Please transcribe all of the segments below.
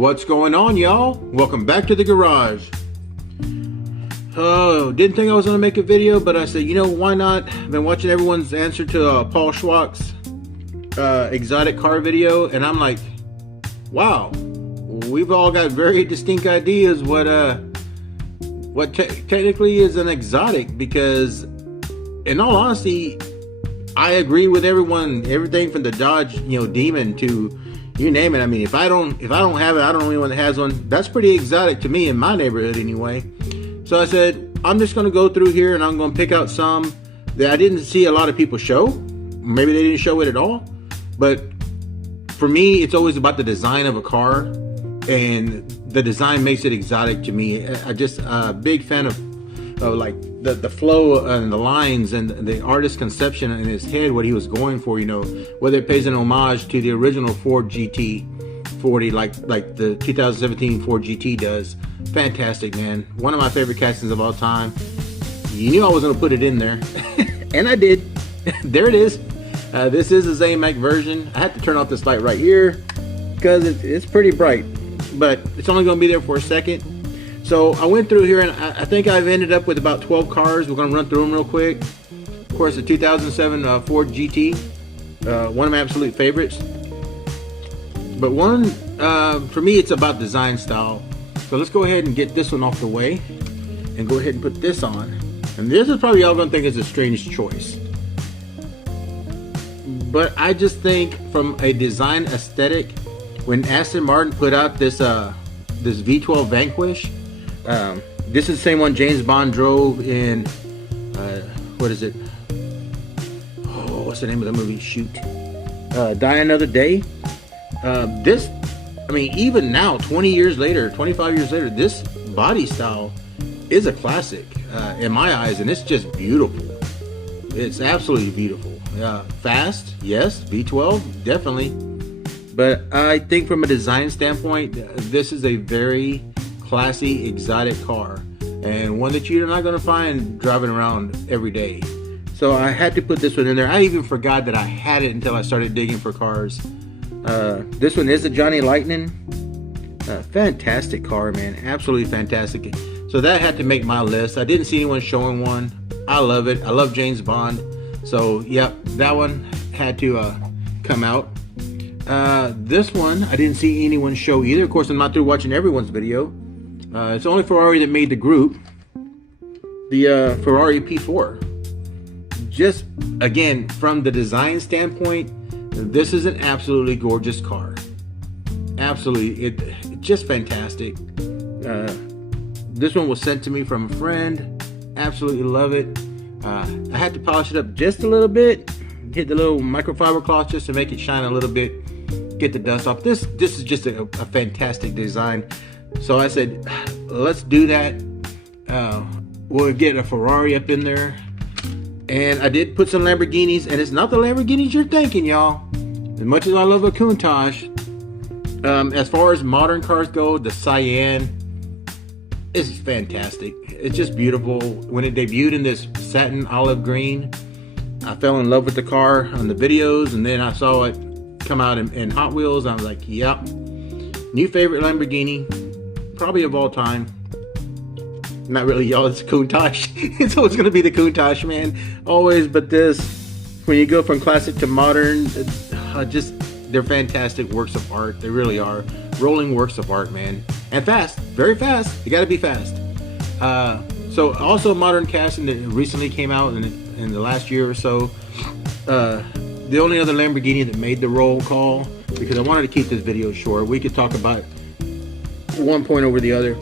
What's going on, y'all? Welcome back to the garage. Oh, didn't think I was going to make a video, but I said, you know, why not? I've been watching everyone's answer to Paul Schwach's exotic car video, and I'm like, wow, we've all got very distinct ideas what technically is an exotic, because in all honesty, I agree with everyone. Everything from the Dodge, Demon to you name it. I mean, if I don't have it, I don't know anyone that has one. That's pretty exotic to me in my neighborhood anyway. So I said, I'm just going to go through here and I'm going to pick out some that I didn't see a lot of people show. Maybe they didn't show it at all. But for me, it's always about the design of a car, and the design makes it exotic to me. I just a big fan of like the flow and the lines and the artist's conception in his head, what he was going for, whether it pays an homage to the original Ford GT40 like the 2017 Ford GT does. Fantastic, man. One of my favorite castings of all time. You knew I was going to put it in there. And I did. There it is. This is a Zamac version. I had to turn off this light right here because it's pretty bright, but it's only going to be there for a second. So I went through here, and I think I've ended up with about 12 cars. We're going to run through them real quick. Of course, the 2007 Ford GT, one of my absolute favorites. But one, for me, it's about design style. So let's go ahead and get this one off the way and go ahead and put this on. And this is probably y'all going to think is a strange choice. But I just think from a design aesthetic, when Aston Martin put out this V12 Vanquish, this is the same one James Bond drove in, what is it? Oh, what's the name of the movie? Shoot. Die Another Day. This, I mean, even now, 20 years later, 25 years later, this body style is a classic in my eyes, and it's just beautiful. It's absolutely beautiful. Fast, yes. V12, definitely. But I think from a design standpoint, this is a very classy, exotic car, and one that you're not going to find driving around every day. So I had to put this one in there. I even forgot that I had it until I started digging for cars. This one is a Johnny Lightning. Fantastic car, man. Absolutely fantastic. So that had to make my list. I didn't see anyone showing one. I love it. I love James Bond. So, yep, that one had to come out. This one, I didn't see anyone show either. Of course, I'm not through watching everyone's video. It's only Ferrari that made the group. The Ferrari P4. Just, again, from the design standpoint, this is an absolutely gorgeous car. Absolutely. It's just fantastic. This one was sent to me from a friend. Absolutely love it. I had to polish it up just a little bit. Hit the little microfiber cloth just to make it shine a little bit. Get the dust off. This is just a fantastic design. So I said, let's do that. We'll get a Ferrari up in there. And I did put some Lamborghinis, and it's not the Lamborghinis you're thinking, y'all. As much as I love a Countach, as far as modern cars go, the Cayenne is fantastic. It's just beautiful. When it debuted in this satin olive green, I fell in love with the car on the videos, and then I saw it come out in Hot Wheels. I was like, yep. New favorite Lamborghini, probably of all time. Not really, y'all. It's a Countach. It's always going to be the Countach, man. Always. But this, when you go from classic to modern, they're fantastic works of art. They really are. Rolling works of art, man. And fast. Very fast. You got to be fast. So also modern casting that recently came out in the last year or so. The only other Lamborghini that made the roll call, because I wanted to keep this video short. We could talk about one point over the other.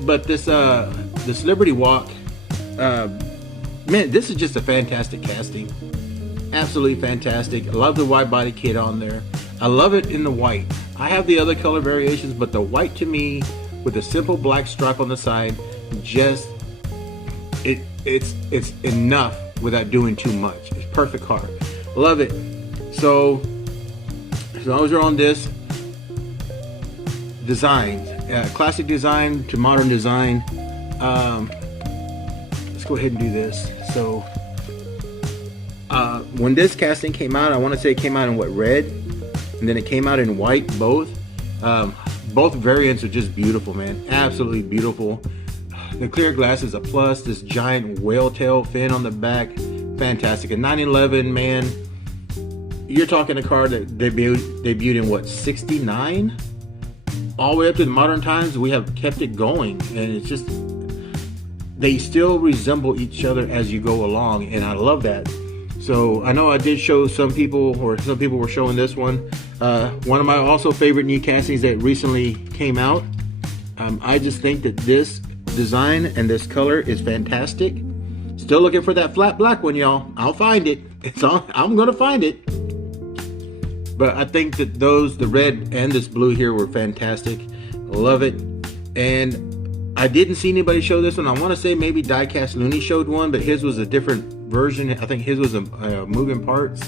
But this Liberty Walk, man, this is just a fantastic casting. Absolutely fantastic. I love the wide body kit on there. I love it in the white. I have the other color variations, but the white to me, with a simple black stripe on the side, just it's enough without doing too much. It's perfect car. Love it. So as long as you're on this design, classic design to modern design, let's go ahead and do this. So when this casting came out, I want to say it came out in red, and then it came out in white, both. both variants are just beautiful, man. Absolutely beautiful. The clear glass is a plus. This giant whale tail fin on the back, fantastic. A 911, man. You're talking a car that debuted in what, 69? All the way up to the modern times, we have kept it going, and it's just, they still resemble each other as you go along, and I love that. So I know I did show some people, or some people were showing this one. One of my also favorite new castings that recently came out. I just think that this design and this color is fantastic. Still looking for that flat black one, y'all. I'll find it. I'm gonna find it. But I think that the red and this blue here were fantastic. Love it. And I didn't see anybody show this one. I want to say maybe Diecast Looney showed one, but his was a different version. I think his was a moving parts.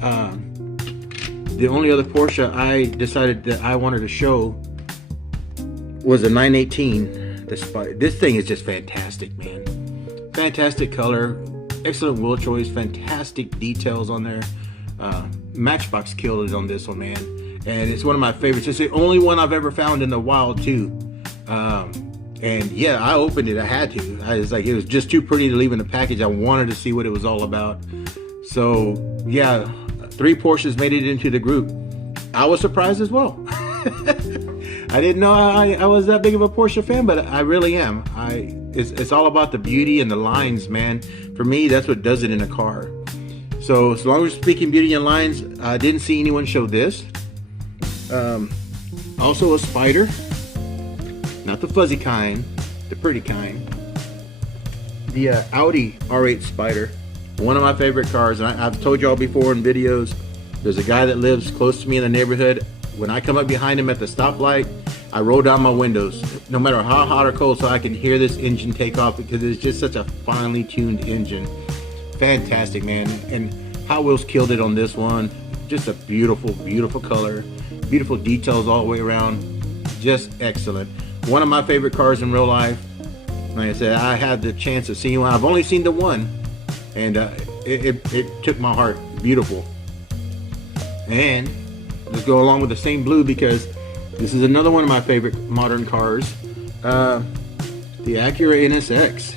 The only other Porsche I decided that I wanted to show was a 918. This thing is just fantastic, man. Fantastic color, excellent wheel choice, fantastic details on there. Matchbox killed it on this one, man, and it's one of my favorites. It's the only one I've ever found in the wild too. And yeah, I opened it. I had to. I was like, it was just too pretty to leave in the package. I wanted to see what it was all about. So yeah, 3 Porsches made it into the group. I was surprised as well. I didn't know I was that big of a Porsche fan, but I really am. It's all about the beauty and the lines, man. For me, that's what does it in a car. So as long as we're speaking beauty and lines, I didn't see anyone show this. Also a Spider. Not the fuzzy kind, the pretty kind. The Audi R8 Spider. One of my favorite cars. And I've told y'all before in videos, there's a guy that lives close to me in the neighborhood. When I come up behind him at the stoplight, I roll down my windows, no matter how hot or cold, so I can hear this engine take off, because it's just such a finely tuned engine. Fantastic, man. And Hot Wheels killed it on this one. Just a beautiful, beautiful color. Beautiful details all the way around. Just excellent. One of my favorite cars in real life. Like I said, I had the chance of seeing one. I've only seen the one, and it took my heart. Beautiful. And let's go along with the same blue, because this is another one of my favorite modern cars. The Acura NSX.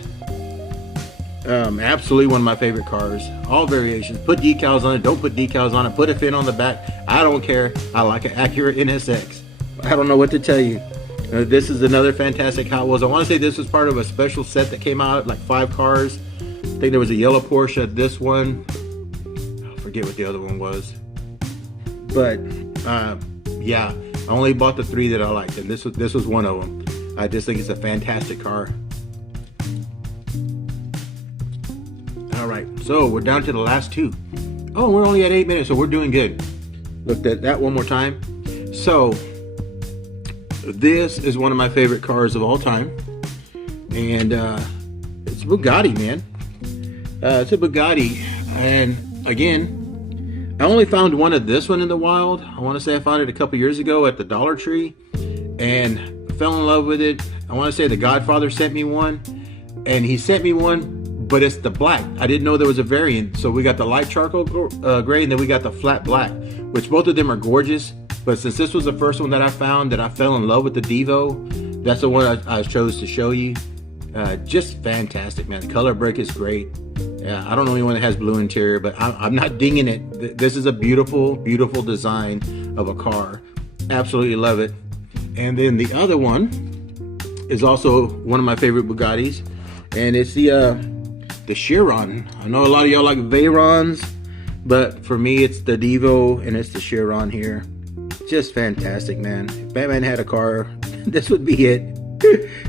Absolutely one of my favorite cars. All variations. Put decals on it, don't put decals on it, put a fin on the back. I don't care. I like an Acura NSX. I don't know what to tell you. This is another fantastic Hot Wheels. I want to say this was part of a special set that came out, like 5 cars. I think there was a yellow Porsche, this one. I forget what the other one was. But yeah, I only bought the 3 that I liked, and this was one of them. I just think it's a fantastic car. All right, so we're down to the last 2. Oh, we're only at 8 minutes, so we're doing good. Looked at that one more time. So this is one of my favorite cars of all time, and it's a Bugatti, man. It's a Bugatti, and again, I only found one of this one in the wild. I want to say I found it a couple years ago at the Dollar Tree, and fell in love with it. I want to say the Godfather sent me one, and he sent me one, but it's the black. I didn't know there was a variant, so we got the light charcoal gray, and then we got the flat black, which both of them are gorgeous. But since this was the first one that I found that I fell in love with, the Devo, that's the one I chose to show you. Just fantastic, man. The color break is great. Yeah, I don't know anyone that has blue interior, but I'm not dinging it. This is a beautiful, beautiful design of a car. Absolutely love it. And then the other one is also one of my favorite Bugattis, and it's the Chiron. I know a lot of y'all like Veyrons, but for me it's the Devo and it's the Chiron here. Just fantastic, man. If Batman had a car, this would be it.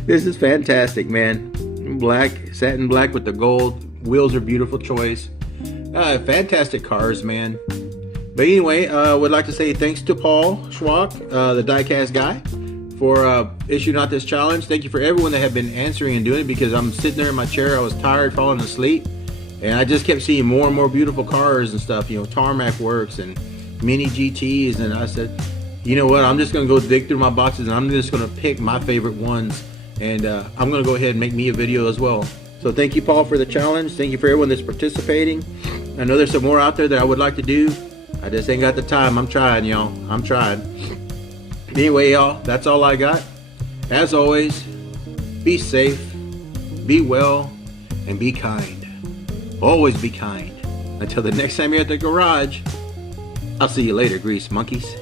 This is fantastic, man. Black, satin black with the gold. Wheels are beautiful choice. Fantastic cars, man. But anyway, I would like to say thanks to Paul Schwach, the Diecast guy, for issuing out this challenge. Thank you for everyone that have been answering and doing it, because I'm sitting there in my chair, I was tired, falling asleep, and I just kept seeing more and more beautiful cars and stuff, you know, Tarmac Works and Mini GTs, and I said, you know what, I'm just going to go dig through my boxes, and I'm just going to pick my favorite ones, and I'm going to go ahead and make me a video as well. So thank you, Paul, for the challenge. Thank you for everyone that's participating. I know there's some more out there that I would like to do. I just ain't got the time. I'm trying, y'all. I'm trying. Anyway, y'all, that's all I got. As always, be safe, be well, and be kind. Always be kind. Until the next time you're at the garage, I'll see you later, grease monkeys.